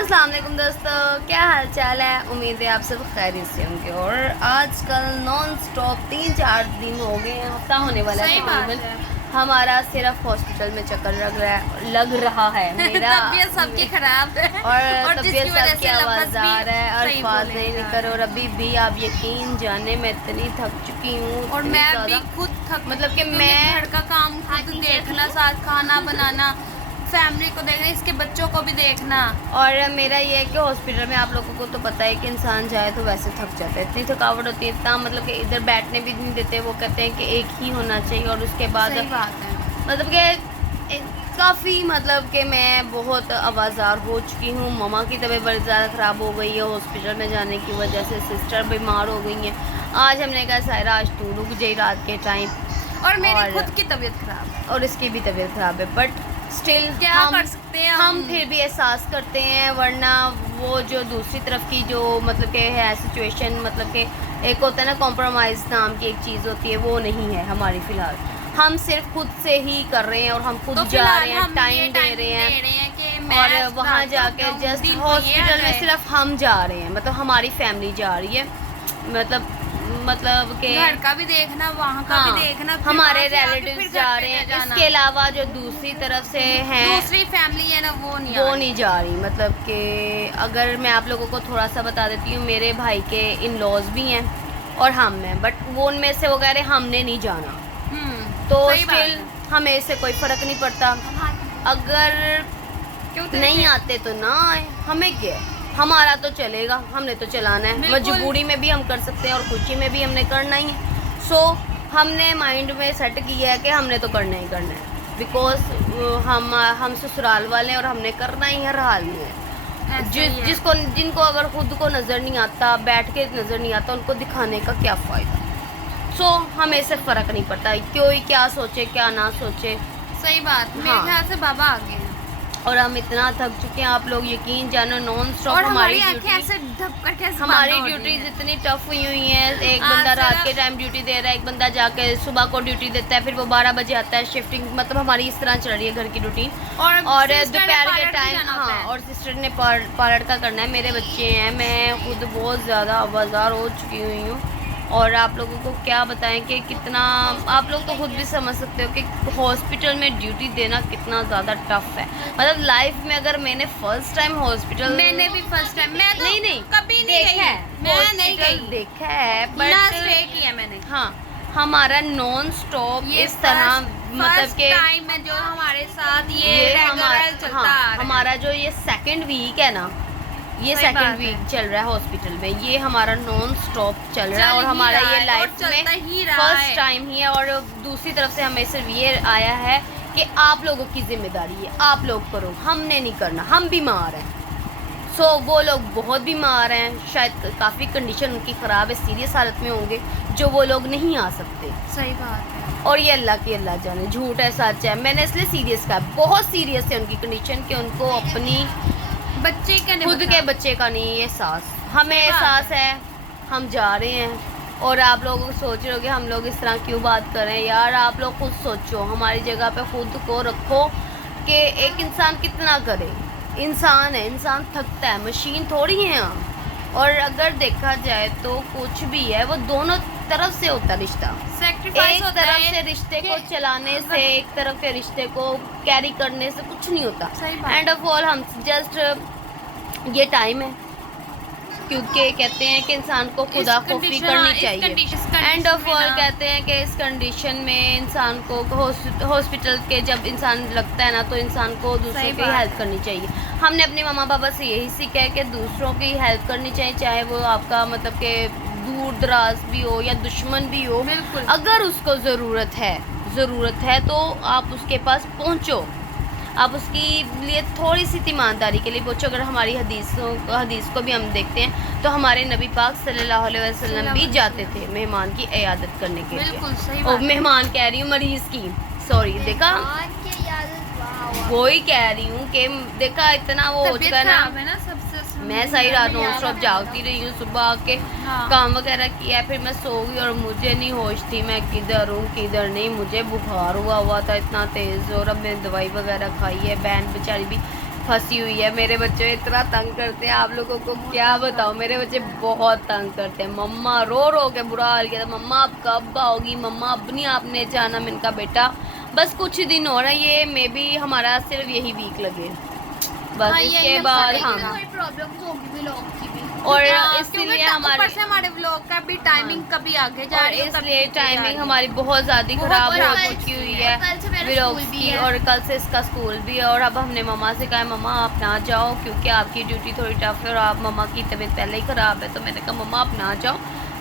अस्सलाम वालेकुम दोस्तों, क्या हाल चाल है। उम्मीद है आप सब खैरियत से होंगे। और आजकल नॉन स्टॉप 3-4 दिन हो गए हैं, हफ्ता होने वाला है तकरीबन, हमारा सिर्फ हॉस्पिटल में चक्कर लग रहा है मेरा तबीयत सबकी खराब है और तबीयत सबकी आवाज़दार है, अल्फाज नहीं निकल। और अभी भी आप यकीन जाने मैं इतनी थक चुकी हूँ और मैं भी खुद थक, मतलब कि मैं घर का काम खुद देखना, साथ खाना बनाना, फैमिली को देखना, इसके बच्चों को भी देखना। और मेरा ये है कि हॉस्पिटल में आप लोगों को तो पता है कि इंसान जाए तो वैसे थक जाता है, इतनी थकावट होती है, इतना मतलब कि इधर बैठने भी नहीं देते। वो कहते हैं कि एक ही होना चाहिए। और उसके बाद मतलब कि काफ़ी मतलब कि मैं बहुत आवाज़ार हो चुकी हूँ। ममा की तबीयत बड़ी ज़्यादा ख़राब हो गई है हॉस्पिटल में जाने की वजह से, सिस्टर बीमार हो गई हैं। आज हमने कहा सायरा आज तू रुक जाए रात के टाइम, और मेरी खुद की तबीयत ख़राब और इसकी भी तबीयत ख़राब है, बट स्टिल क्या कर सकते हैं हम फिर भी एहसास करते हैं। वरना वो जो दूसरी तरफ की जो मतलब कि है सिचुएशन, मतलब कि एक होता है ना कॉम्प्रोमाइज़ नाम की एक चीज़ होती है, वो नहीं है हमारी फ़िलहाल। हम सिर्फ खुद से ही कर रहे हैं और हम खुद जा रहे हैं, टाइम दे रहे हैं और वहाँ जाके जस्ट हॉस्पिटल में सिर्फ हम जा रहे हैं, मतलब हमारी फैमिली जा रही है, मतलब कि घर का भी देखना, वहाँ का भी देखना, हमारे रिलेटिव्स जा रहे हैं। इसके अलावा जो दूसरी तरफ से हैं, दूसरी फैमिली है ना, वो नहीं जा रही। मतलब कि अगर मैं आप लोगों को थोड़ा सा बता देती हूँ, मेरे भाई के इन लॉज भी हैं और हम हैं, बट वो उनमें से वो कह रहे हमने नहीं जाना। तो स्टिल हमें इससे कोई फ़र्क नहीं पड़ता। अगर नहीं आते तो ना आए, हमें क्या है, हमारा तो चलेगा, हमने तो चलाना है। मजबूरी में भी हम कर सकते हैं और खुशी में भी हमने करना ही है। सो हमने माइंड में सेट किया है कि हमने तो करना ही करना है, बिकॉज हम ससुराल वाले हैं और हमने करना ही हर हाल में है। जिनको अगर खुद को नज़र नहीं आता, बैठ के नज़र नहीं आता, उनको दिखाने का क्या फ़ायदा। सो हमें इससे फ़र्क नहीं पड़ता कोई क्या सोचे क्या ना सोचे। सही बात। मेरे ख्याल से बाबा आ गए हैं और हम इतना थक चुके हैं, आप लोग यकीन जानो नॉन स्टॉप हमारी ड्यूटीज इतनी टफ हुई हैं। एक बंदा रात के टाइम ड्यूटी दे रहा है, एक बंदा जाके सुबह को ड्यूटी देता है, फिर वो 12 बजे आता है शिफ्टिंग। मतलब हमारी इस तरह चल रही है घर की रूटीन। और दोपहर के टाइम और सिस्टर ने पार्लर का करना है, मेरे बच्चे हैं, मैं खुद बहुत ज़्यादा आवाज़ार हो चुकी हुई हूँ। और आप लोगों को क्या बताएं कि कितना, आप लोग तो खुद भी समझ सकते हो कि हॉस्पिटल में ड्यूटी देना कितना ज़्यादा टफ है। मतलब लाइफ में अगर मैंने फर्स्ट टाइम हॉस्पिटल, मैंने भी फर्स्ट टाइम, मैं तो नहीं कभी नहीं देखा है, मैं नहीं गई, देखा है, बट स्टे किया मैंने। हाँ, हमारा नॉन स्टॉप इस तरह मतलब कि टाइम में जो हमारे साथ ये हमारा जो ये सेकंड वीक है ना, ये सेकंड वीक चल रहा है हॉस्पिटल में, ये हमारा नॉन स्टॉप चल रहा है। और हमारा ये लाइफ में फर्स्ट टाइम ही है। और दूसरी तरफ से हमें सिर्फ ये आया है कि आप लोगों की जिम्मेदारी है, आप लोग करो, हमने नहीं करना, हम बीमार हैं। सो वो लोग बहुत बीमार हैं, शायद काफ़ी कंडीशन उनकी ख़राब है, सीरियस हालत में होंगे, जो वो लोग नहीं आ सकते। सही बात है। और ये अल्लाह जाने, झूठ है सच है, मैंने इसलिए सीरियस कहा, बहुत सीरियस है उनकी कंडीशन कि उनको अपनी बच्चे का खुद के बच्चे का नहीं एहसास, हमें एहसास है, हम जा रहे हैं। और आप लोग सोच रहे हो कि हम लोग इस तरह क्यों बात कर रहे हैं। यार आप लोग खुद सोचो, हमारी जगह पे खुद को रखो कि एक इंसान कितना करे। इंसान है, इंसान थकता है, मशीन थोड़ी है हम। और अगर देखा जाए तो कुछ भी है वो दोनों तरफ से होता है रिश्ता। एक तरफ से रिश्ते को चलाने से, एक तरफ के रिश्ते को कैरी करने से कुछ नहीं होता। एंड ऑफ ऑल हम जस्ट ये टाइम है, क्योंकि कहते हैं कि इंसान को खुदा खोफी करनी चाहिए। एंड ऑफ ऑल कहते हैं कि इस कंडीशन में इंसान को हॉस्पिटल के जब इंसान लगता है ना, तो इंसान को दूसरों की हेल्प करनी चाहिए। हमने अपने मम्मा पापा से यही सीखा है कि दूसरों की हेल्प करनी चाहिए, चाहे वो आपका मतलब कि दूर दराज भी हो या दुश्मन भी हो। अगर उसको ज़रूरत है तो आप उसके पास पहुँचो, आप उसकी लिए थोड़ी सी ईमानदारी के लिए पूछो। अगर हमारी हदीस को भी हम देखते हैं तो हमारे नबी पाक सल्लल्लाहु अलैहि वसल्लम भी जाते थे मेहमान की इयादत करने के लिए। और मेहमान कह रही हूँ, मरीज़ की, सॉरी, देखा वो ही कह रही हूँ कि देखा इतना वो हो चुका है ना। मैं सही रात नॉन स्टॉप जागती रही हूँ, सुबह आके काम वगैरह किया, फिर मैं सो गई और मुझे नहीं होश थी मैं किधर हूँ किधर नहीं। मुझे बुखार हुआ था इतना तेज़, और अब मैंने दवाई वगैरह खाई है। बहन बेचारी भी फंसी हुई है। मेरे बच्चे इतना तंग करते हैं, आप लोगों को क्या बताओ, मेरे बच्चे बहुत तंग करते हैं। मम्मा रो रो के बुरा हाल किया था, मम्मा अब कब आओगी, मम्मा अब नहीं आपने जाना। मैंने कहा बेटा बस कुछ दिन हो रहा है, ये मे बी हमारा सिर्फ यही वीक लगे बस। हाँ, इसके बाद हम प्रॉब्लम्स होगी व्लॉग की भी, और हाँ, इसलिए क्योंकि हमारे ऊपर से हमारे व्लॉग का भी टाइमिंग कभी आगे जा और रही है, इसलिए कभी पीछे जा रही टाइमिंग है। हमारी बहुत ज़्यादा बहुत ख़राब खराब हो हो चुकी हुई चुकी है है। कल से मेरा व्लॉग्स स्कूल भी की, है। और कल से इसका स्कूल भी है। और अब हमने मम्मा से कहा है मम्मा आप ना जाओ, क्योंकि आपकी ड्यूटी थोड़ी टफ है और आप मम्मा की तबीयत पहले ही ख़राब है। तो मैंने कहा मम्मा आप ना जाओ,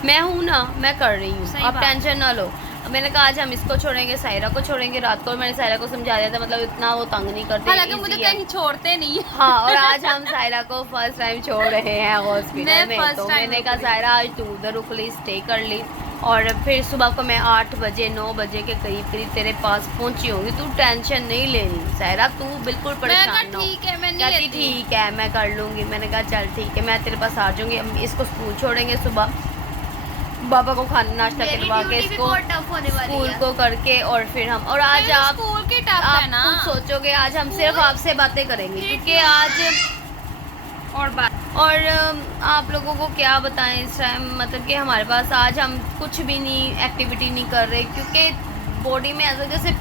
मैं हूँ ना, मैं कर रही हूँ, सही आप बात। टेंशन ना लो। मैंने कहा आज हम इसको छोड़ेंगे, सायरा को छोड़ेंगे रात को। और मैंने सायरा को समझा दिया था, मतलब इतना वो तंग नहीं करते, हालांकि easy मुझे है। कहीं छोड़ते नहीं है। हाँ, और आज हम सायरा को फर्स्ट टाइम छोड़ रहे हैं हॉस्पिटल मैं में। first तो time मैंने रुक कहा रही। सायरा आज तू उधर रुक ली, स्टे कर ली, और फिर सुबह को मैं 8 बजे 9 बजे के करीब करीब तेरे पास पहुंची होंगी। तू टेंशन नहीं लेनी सायरा, तू बिल्कुल मैं परेशान कहा ना हो। ठीक है, मैं नहीं कहती लेती। ठीक है मैं कर लूँगी। मैंने कहा चल ठीक है, मैं तेरे पास आ जाऊँगी। हम इसको स्कूल छोड़ेंगे सुबह, बाबा को खाना नाश्ता मेरी करवा के ड्यूटी भी इसको बहुत टफ होने वाली स्कूल है। को करके, और फिर हम, और आज मेरे आप स्कूल की टफ आप है ना। खुद सोचोगे आज हम सिर्फ स्कूल- आपसे बातें करेंगे, फिर क्योंकि आज और बात और आप लोगों को क्या बताएं इस टाइम, मतलब कि हमारे पास आज हम कुछ भी नहीं एक्टिविटी नहीं कर रहे, क्योंकि बॉडी में ऐसा जैसे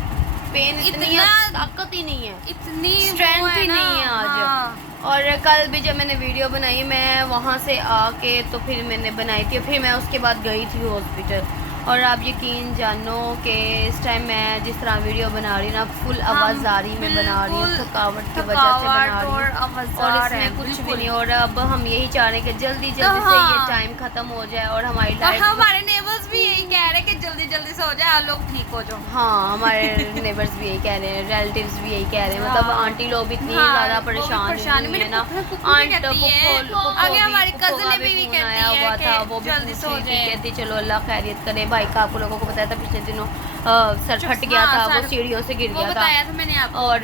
पेन इतनी है, इतना- ताकत ही नहीं है, इतनी स्ट्रेंथ वो है ही ना, नहीं है आज। हाँ। और कल भी जब मैंने वीडियो बनाई, मैं वहाँ से आके तो फिर मैंने बनाई थी, फिर मैं उसके बाद गई थी हॉस्पिटल। और आप यकीन जानो कि इस टाइम मैं जिस तरह वीडियो बना रही ना, फुल आवाज़ारी में बना रही हूँ, बिल्कुल थकावट की वजह से बना रही और हूँ, और आवाज़ार है, इसमें कुछ भी बिल्कुल। नहीं। और अब हम यही चाह रहे हैं कि जल्दी तो जल्दी से ये हाँ। टाइम ख़त्म हो जाए और हमारी और लाइफ। हमारे नेबर्स भी यही कह रहे हैं कि जल्दी जल्दी से हो जाए, आप लोग ठीक हो जाओ। हाँ, हमारे नेबर्स भी यही कह रहे हैं, रिलेटिव्स भी यही कह रहे हैं, मतलब हाँ। आंटी लोग भी इतनी हाँ, ज़्यादा वो भी परेशान परेशान हुई है। है ना। मेरी फुफ्फू भी कहती है, आगे हमारी फुफ्फो cousin का भी भी कहती फोन आया है हुआ कि था, वो भी जल्दी पूछ से हो रही थी, जाए। कहती चलो अल्लाह खैरियत करे। भाई का आप लोगों को बताया था पिछले दिनों सर फट गया हाँ, था, वो सर- सीढ़ियों से गिर वो गया बताया था, था मैंने आपको। और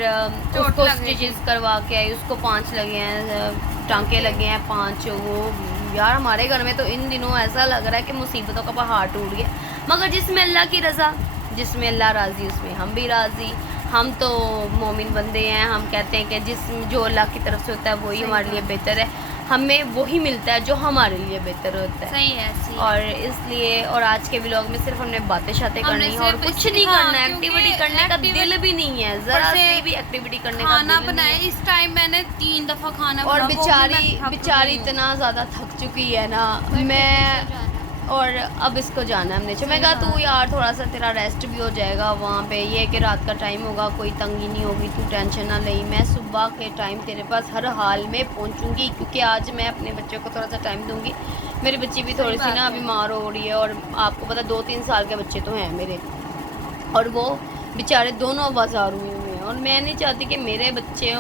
चोट उसको लग गई थी। स्टिचेस करवा के आई, उसको 5 लगे हैं, टांके लगे हैं 5। वो यार हमारे घर में तो इन दिनों ऐसा लग रहा है कि मुसीबतों का पहाड़ टूट गया, मगर जिसमें अल्लाह की रज़ा, जिसमें अल्लाह राज़ी उसमें हम भी राज़ी। हम तो मोमिन बंदे हैं, हम कहते हैं कि जो अल्लाह की तरफ से होता है वही सही हमारे लिए बात। बेहतर है, हमें वही मिलता है जो हमारे लिए बेहतर होता है। सही है, सही है। और इसलिए, और आज के व्लॉग में सिर्फ हमने बातें शातें हमने करनी है और सिर्फ कुछ इस- नहीं हाँ, करना है, क्योंकि एक्टिविटी करने का activity- दिल भी नहीं है, जरा ऊपर से से भी एक्टिविटी करने का खाना दिल नहीं बनाए है। इस टाइम मैंने 3 दफा खाना और बनाया, वो भी बेचारी मैं थक बेचारी गई हूँ। इतना ज़्यादा थक चुकी है ना, मैं और अब इसको जाना है हमने। मैं कहा तू यार थोड़ा सा तेरा रेस्ट भी हो जाएगा वहाँ पे, ये है कि रात का टाइम होगा, कोई तंगी नहीं होगी, तू टेंशन ना ले, मैं सुबह के टाइम तेरे पास हर हाल में पहुँचूँगी, क्योंकि आज मैं अपने बच्चों को थोड़ा सा टाइम दूँगी। मेरी बच्ची भी थोड़ी सी ना बीमार हो रही है, और आपको पता 2-3 साल के बच्चे तो हैं मेरे, और वो बेचारे दोनों बाजार हुए हुए हैं, और मैं नहीं चाहती कि मेरे बच्चे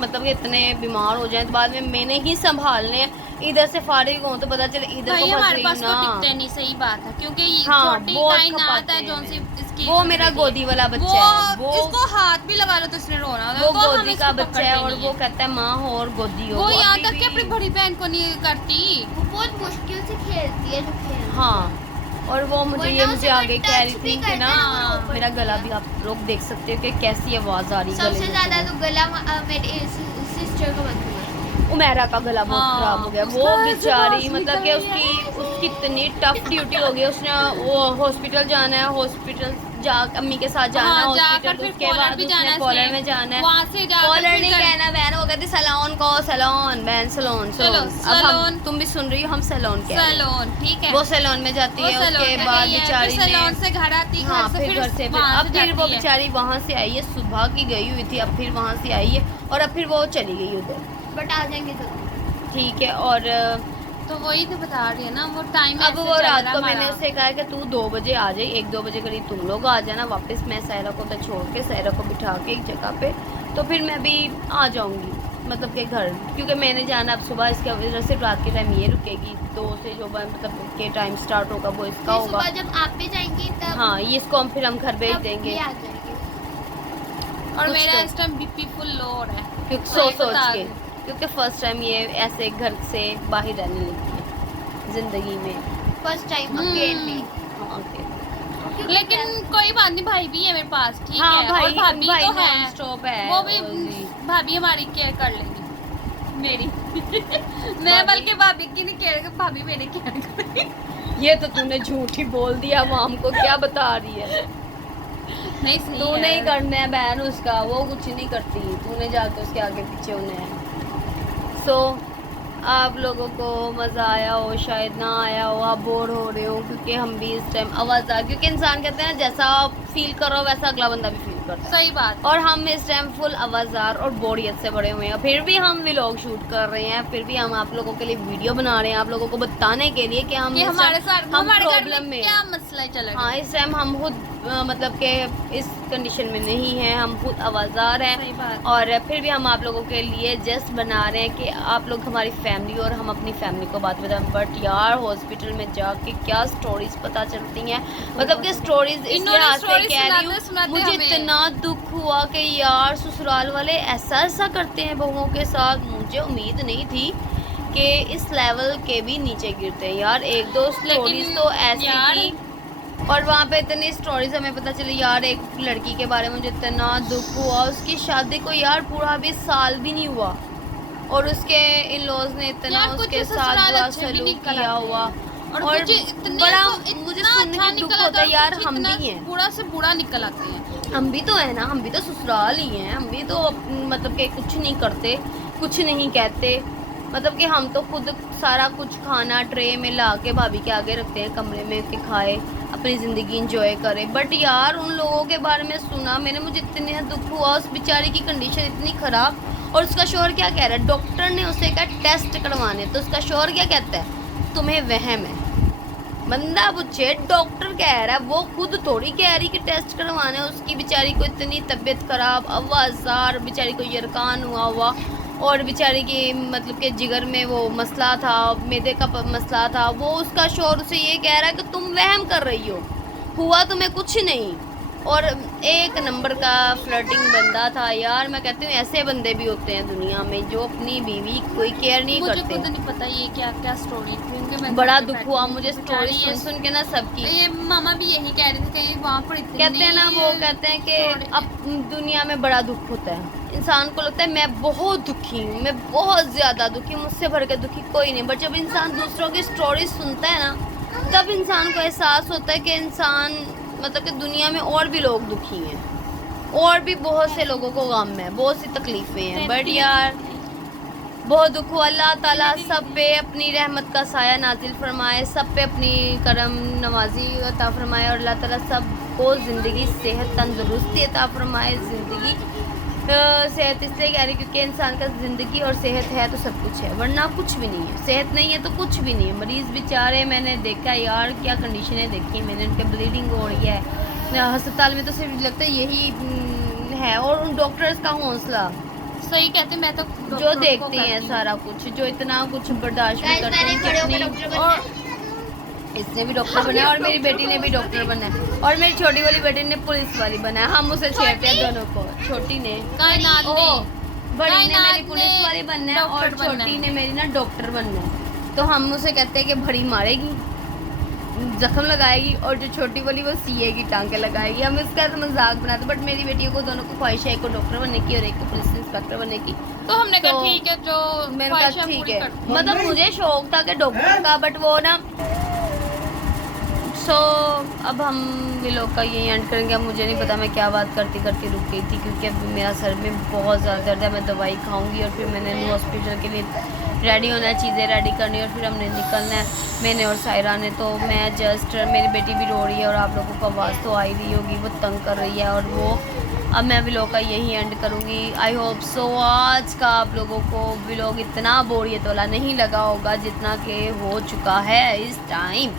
मतलब कि इतने बीमार हो जाएं तो बाद में मैंने ही संभालने हैं। इधर से फारिग हो तो पता चले इधर भाई को फंस हमारे रही पास हूं तो ना। टिकते नहीं, सही बात है, क्योंकि ये हाँ, छोटी बहुत कायनात खपाते है हैं जोन सी मेरे। इसकी वो मेरा छोटी गोदी वाला बच्चा है, वो इसको हाथ भी लगा लो तो इसने रोना होता है, वो तो हम गोदी इसको का बच्चा है, पकड़ते और नहीं वो है। कहता है माँ हो और गोदी हो। वो यहाँ अभी तक कि भी- अपनी बड़ी बहन को नहीं करती, वो बहुत मुश्किल से खेलती है जो खेल हाँ, और वो मुझे वरना ये उसे मुझे कोई आगे कह रही touch थी भी कि कर ना देना वो रो मेरा पड़ती गला है। भी आप लोग देख सकते हो कि कैसी आवाज़ आ रही है गले सबसे में ज्यादा से। तो गला मेरी सिस्टर का बनता है। उमेरा का गला बहुत हाँ, खराब हो गया, वो उसका बेचारी ऐसे मतलब कि उसकी इतनी टफ ड्यूटी हो गई, उसने वो हॉस्पिटल जाना है, हॉस्पिटल जा अम्मी के साथ जाना है हाँ, जाकर हॉस्पिटल, फिर उसके पोलैंड बाद भी उसने जाना है पोलैंड इसने। में जाना है, वहाँ से जाकर पोलैंड फिर नहीं घर- कहना बहन, वो कहती सैलून को, सैलून बहन, सैलून चलो, सैलून। अब हम सैलून। तुम भी सुन रही हो, हम सैलून कह रहे हैं। सैलून, ठीक है, वो सैलून में जाती वो है, सैलून उसके में बाद गई है, बेचारी फिर सैलून ने से घर आती है, हाँ घर से फिर घर से वहाँ अब फिर वो जाती है। बेचारी वहाँ से आई है, सुबह की गई हुई थी, अब फिर वहाँ से आई है, और अब फिर वो चली गई उधर, बट आ जाएंगे जल्दी। ठीक है। और तो वही तो बता रही है ना, वो टाइम अब वो रात को मैंने उससे कहा कि तू 2 बजे आ जाए, 1-2 बजे करीब तुम लोग आ जाना वापस, मैं सायरा को तो छोड़ के सायरा को बिठा के एक जगह पे, तो फिर मैं भी आ जाऊंगी मतलब के घर, क्योंकि मैंने जाना अब सुबह, इसके वजह से रात के टाइम ये रुकेगी, 2 से जो मतलब के टाइम स्टार्ट होगा वो इसका फिर होगा। सुबह जब आप भी जाएंगी तब हाँ, ये इसको फिर हम घर भेज तब देंगे, ये आ जाएंगे। और कुछ मेरा तो। इस टाइम बीपी फुल लो हो रहा है, क्योंकि सही सोच बता के, रही हूँ। क्योंकि फर्स्ट टाइम ये ऐसे घर से बाहर रहने लगी है ज़िंदगी में। फर्स्ट टाइम हम्म। अकेले। हाँ, okay। क्योंकि लेकिन कोई बात नहीं, भाई भी है मेरे पास, ठीक हाँ, है, भाई और भाभी भाई तो नॉन है, स्टॉप है, वो भी जी। भाभी हमारी केयर कर लेंगे। मेरी मैं बल्कि भाभी की नहीं कह रही, भाभी मेरे क्या करेगी। ये तो तूने झूठ ही बोल दिया, वो हमको क्या बता रही है। नहीं सही तू है। नहीं करना है बहन उसका, वो कुछ नहीं करती, तूने जाके उसके आगे पीछे होना है। सो आप लोगों को मज़ा आया हो, शायद ना आया हो, आप बोर हो रहे हो, क्योंकि हम भी इस टाइम आवाज़ आ, क्योंकि इंसान कहते हैं जैसा आप फील करो वैसा अगला बंदा भी फील करता है। सही बात। और हम इस टाइम फुल आवाज़ार और बोरियत से बड़े हुए हैं, फिर भी हम व्लॉग शूट कर रहे हैं, फिर भी हम आप लोगों के लिए वीडियो बना रहे हैं, आप लोगों को बताने के लिए कि हम ये इस हमारे time- साथ हम हमारे घर प्रॉब्लम में में क्या मसला चल रहा हाँ है। इस टाइम हम खुद मतलब के इस कंडीशन में नहीं हैं, हम खुद आवाज़ार सही हैं, बात। और फिर भी हम आप लोगों के लिए जस्ट बना रहे हैं कि आप लोग हमारी फैमिली और हम अपनी फैमिली को बात बताएं। बट यार हॉस्पिटल में जाके क्या स्टोरीज पता चलती हैं, मतलब कि स्टोरीज इस इन्होंने लिहाज से stories कह रही सुनाते- सुनाते हूँ, मुझे हमें। इतना दुख हुआ कि यार ससुराल वाले ऐसा ऐसा करते हैं बहुओं के साथ। मुझे उम्मीद नहीं थी कि इस लेवल के भी नीचे गिरते हैं यार। एक दो स्टोरीज तो ऐसी यार- थी, और वहाँ पे इतनी स्टोरीज हमें पता चली यार। एक लड़की के बारे में मुझे इतना दुख हुआ, उसकी शादी को यार पूरा भी साल भी नहीं हुआ, और उसके इन लॉज ने इतना यार कुछ उसके साथ ससुराल बुरा अच्छे भी सलूक निकल किया आते हुआ, हैं। और और कुछ इतने बड़ा तो मुझे इतना सुनने अच्छा के दुख निकल होता है आता यार। कुछ हम इतना भी हैं, बुरा से बुरा निकल आते हैं। हम भी तो है ना, हम भी तो ससुराल ही हैं, हम भी तो मतलब कि कुछ नहीं करते, कुछ नहीं कहते, मतलब कि हम तो खुद सारा कुछ खाना ट्रे में ला के भाभी के आगे रखते हैं कमरे में कि खाए, अपनी ज़िंदगी इंजॉय करे। बट यार उन लोगों के बारे में सुना मैंने, मुझे इतने दुख हुआ, उस बेचारी की कंडीशन इतनी ख़राब, और उसका शोहर क्या कह रहा है, डॉक्टर ने उसे कहा टेस्ट करवाने, तो उसका शोहर क्या कहता है, तुम्हें वहम है। बंदा पूछे, डॉक्टर कह रहा है, वो खुद थोड़ी कह रही कि टेस्ट करवाना है। उसकी बेचारी को इतनी तबीयत खराब, आवाज़ार, बेचारी को यरकान हुआ, और बेचारी की मतलब कि जिगर में वो मसला था, मैदे का मसला था, वो उसका शोहर उसे ये कह रहा है कि तुम वहम कर रही हो, हुआ तुम्हें कुछ नहीं। और एक नंबर का फ्लर्टिंग बंदा था यार। मैं कहती हूँ ऐसे बंदे भी होते हैं दुनिया में जो अपनी बीवी कोई केयर नहीं मुझे करते। खुद नहीं पता ये क्या क्या स्टोरी थी, क्योंकि मैं बड़ा घर पे दुख बैठी हुआ हूँ। मुझे स्टोरी बेचारी सुन सुन के ना सबकी। ये मामा भी यही कह रहे थे कि वहाँ पर इतनी कहते हैं ना, वो कहते हैं कि अब दुनिया में बड़ा दुख होता है, इंसान को लगता है मैं बहुत दुखी हूँ, मैं बहुत ज़्यादा दुखी हूँ, मुझसे भर के दुखी कोई नहीं। बट जब इंसान दूसरों की स्टोरी सुनता है ना, तब इंसान को एहसास होता है कि इंसान मतलब कि दुनिया में और भी लोग दुखी हैं, और भी बहुत से लोगों को गम है, बहुत सी तकलीफ़ें हैं। बट यार बहुत दुख हुआ। अल्लाह ताला सब पे अपनी रहमत का साया नाजिल फरमाए, सब पे अपनी करम नवाजी अता फरमाए, और अल्लाह ताला सबको ज़िंदगी सेहत तंदुरुस्ती अता फरमाए। ज़िंदगी सेहत इसलिए कह रही क्योंकि इंसान का ज़िंदगी और सेहत है तो सब कुछ है, वरना कुछ भी नहीं है। सेहत नहीं है तो कुछ भी नहीं है। मरीज़ बेचारे, मैंने देखा यार क्या कंडीशनें देखी मैंने, उनके ब्लीडिंग हो रही है अस्पताल में, तो सिर्फ लगता है यही है। और उन डॉक्टर्स का हौसला, सही कहते, मैं तो जो देखते हैं सारा कुछ, जो इतना कुछ बर्दाश्त नहीं करते हैं अपनी। और इसने भी डॉक्टर बना है, और मेरी बेटी ने भी डॉक्टर बना है, और मेरी छोटी वाली बेटी ने पुलिस वाली बना है। हम उसे छेड़ते हैं दोनों को। छोटी ने कायनात ओ, ने बड़ी ने कायनात मेरी पुलिस ने वाली बनना है, और डॉक्टर बनना छोटी है। ने मेरी ना डॉक्टर बनना है। तो हम उसे कहते हैं कि बड़ी मारेगी, जख्म लगाएगी, और जो छोटी वाली वो सीए की टांके लगाएगी। हम इसका तो मजाक बनाते, बट मेरी बेटियों को दोनों को ख्वाहिश है, एक को डॉक्टर बनने की और एक को पुलिस इंस्पेक्टर बनने की। तो हमने कहा तो ठीक है, जो मैंने कहा ख्वाहिशें ठीक पूरी है, कर दो। मतलब मुझे शौक था कि डॉक्टर का, बट वो ना सो अब हम व्लॉग का यही एंड करेंगे। अब मुझे नहीं पता मैं क्या बात करती करती रुक गई थी, क्योंकि अब मेरा सर में बहुत ज़्यादा दर्द है। मैं दवाई खाऊंगी और फिर मैंने हॉस्पिटल के लिए रेडी होना है, चीज़ें रेडी करनी है, और फिर हमने निकलना है, मैंने और सायरा ने। तो मैं जस्ट, मेरी बेटी भी रो रही है, और आप लोगों को आवाज़ तो आ ही रही होगी, वो तंग कर रही है। और वो अब मैं व्लॉग का यही एंड करूँगी। आई होप सो आज का आप लोगों को व्लॉग इतना बोरियत वाला नहीं लगा होगा जितना कि हो चुका है इस time.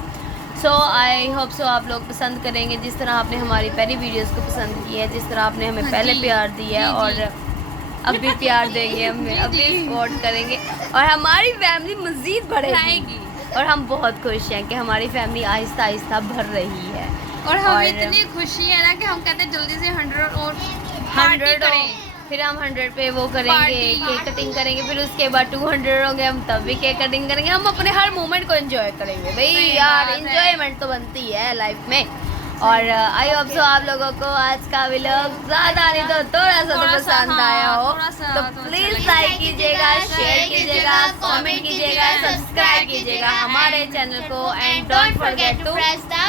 So I hope so आप लोग पसंद करेंगे, जिस तरह आपने हमारी पहली वीडियोस को पसंद किया है, जिस तरह आपने हमें हाँ पहले जी, प्यार दिया है, जी, और जी। अब भी प्यार देंगे, हमें अब भी सपोर्ट करेंगे, और हमारी फैमिली मज़ीद बढ़ेगी। बढ़ेगी। और हम बहुत खुश हैं कि हमारी फैमिली आहिस्ता आहिस्ता बढ़ रही है, और हमें इतनी खुशी है ना कि हम कहते हैं जल्दी से 100 और पार्टी 100 करें। फिर हम 100 पे वो करेंगे, पार्टी। केक कटिंग करेंगे, फिर उसके बाद 200 हो गए, हम तब भी केक कटिंग करेंगे। हम अपने हर मोमेंट को एंजॉय करेंगे भाई, सही यार बात है। एंजॉयमेंट तो बनती है लाइफ में। और आई होप सो आप लोगों को आज का व्लॉग ज्यादा नहीं तो थोड़ा सा तो पसंद आया हो, तो प्लीज लाइक कीजिएगा, शेयर कीजिएगा, कमेंट कीजिएगा, सब्सक्राइब कीजिएगा हमारे चैनल को, and don't forget to press the